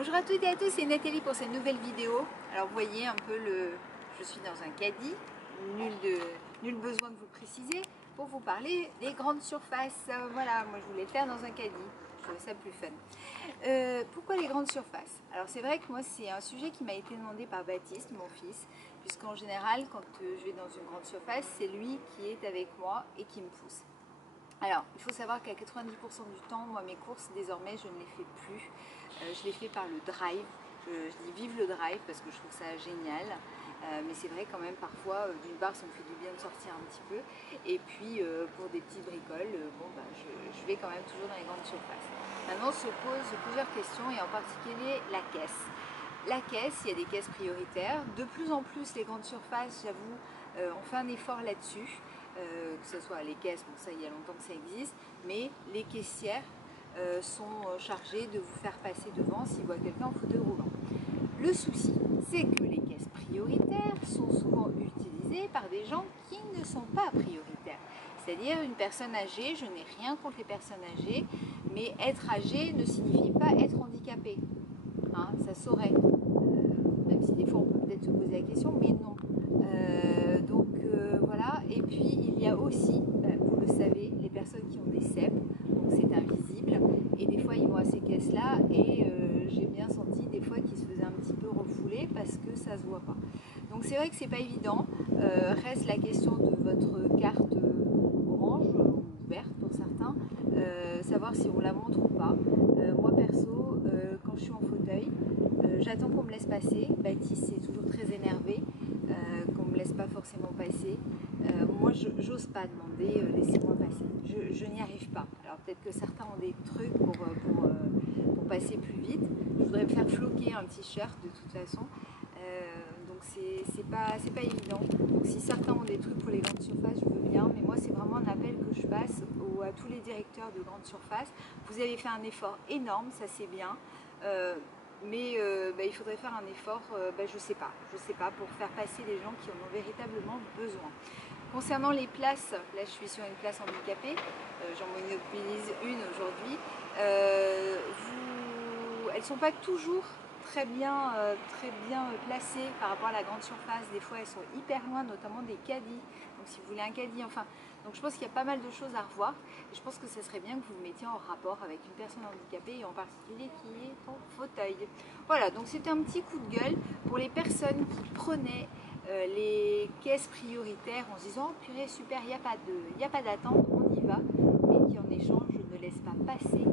Bonjour à toutes et à tous, c'est Nathalie pour cette nouvelle vidéo. Alors vous voyez un peu je suis dans un caddie, nul besoin de vous préciser, pour vous parler des grandes surfaces. Voilà, moi je voulais le faire dans un caddie, je trouvais ça plus fun. Pourquoi les grandes surfaces? Alors c'est vrai que moi c'est un sujet qui m'a été demandé par Baptiste, mon fils, puisqu'en général quand je vais dans une grande surface, c'est lui qui est avec moi et qui me pousse. Alors, il faut savoir qu'à 90% du temps, moi, mes courses, désormais, je ne les fais plus. Je les fais par le drive. Je dis vive le drive parce que je trouve ça génial. Mais c'est vrai quand même, parfois, d'une part, ça me fait du bien de sortir un petit peu. Et puis, pour des petites bricoles, je vais quand même toujours dans les grandes surfaces. Maintenant, se posent plusieurs questions et en particulier la caisse. La caisse, il y a des caisses prioritaires. De plus en plus, les grandes surfaces, j'avoue, on fait un effort là-dessus. Que ce soit les caisses, bon ça il y a longtemps que ça existe, mais les caissières sont chargées de vous faire passer devant s'ils voient quelqu'un en fauteuil roulant. Le souci, c'est que les caisses prioritaires sont souvent utilisées par des gens qui ne sont pas prioritaires. C'est-à-dire une personne âgée, je n'ai rien contre les personnes âgées, mais être âgé ne signifie pas être handicapé. Hein, ça saurait. Même si des fois on peut peut-être se poser la question, mais non. Voilà, et puis il y a aussi, vous le savez, les personnes qui ont des CEP, donc c'est invisible, et des fois ils vont à ces caisses-là, et j'ai bien senti des fois qu'ils se faisaient un petit peu refouler parce que ça se voit pas. Donc c'est vrai que c'est pas évident. Reste la question de votre carte orange ou verte pour certains, savoir si on la montre ou pas. Moi perso, quand je suis en fauteuil, j'attends qu'on me laisse passer. Baptiste est toujours très énervé qu'on ne me laisse pas forcément passer. Moi, j'ose pas demander laissez-moi passer. Je n'y arrive pas. Alors peut-être que certains ont des trucs pour passer plus vite. Je voudrais me faire floquer un t-shirt de toute façon. Donc c'est pas évident. Donc si certains ont des trucs pour les grandes surfaces, je veux bien. Mais moi, c'est vraiment un appel que je passe à tous les directeurs de grandes surfaces. Vous avez fait un effort énorme, ça c'est bien. Mais il faudrait faire un effort, je sais pas, pour faire passer les gens qui en ont véritablement besoin. Concernant les places, là je suis sur une place handicapée, j'en monopolise une aujourd'hui, elles ne sont pas toujours très bien placées par rapport à la grande surface. Des fois elles sont hyper loin, notamment des caddies. Donc si vous voulez un caddie, enfin, donc je pense qu'il y a pas mal de choses à revoir. Et je pense que ce serait bien que vous vous mettiez en rapport avec une personne handicapée et en particulier qui est en fauteuil. Voilà, donc c'était un petit coup de gueule pour les personnes qui prenaient les caisses prioritaires en se disant oh, purée super, il n'y a pas d'attente, on y va, mais qui en échange ne laissent pas passer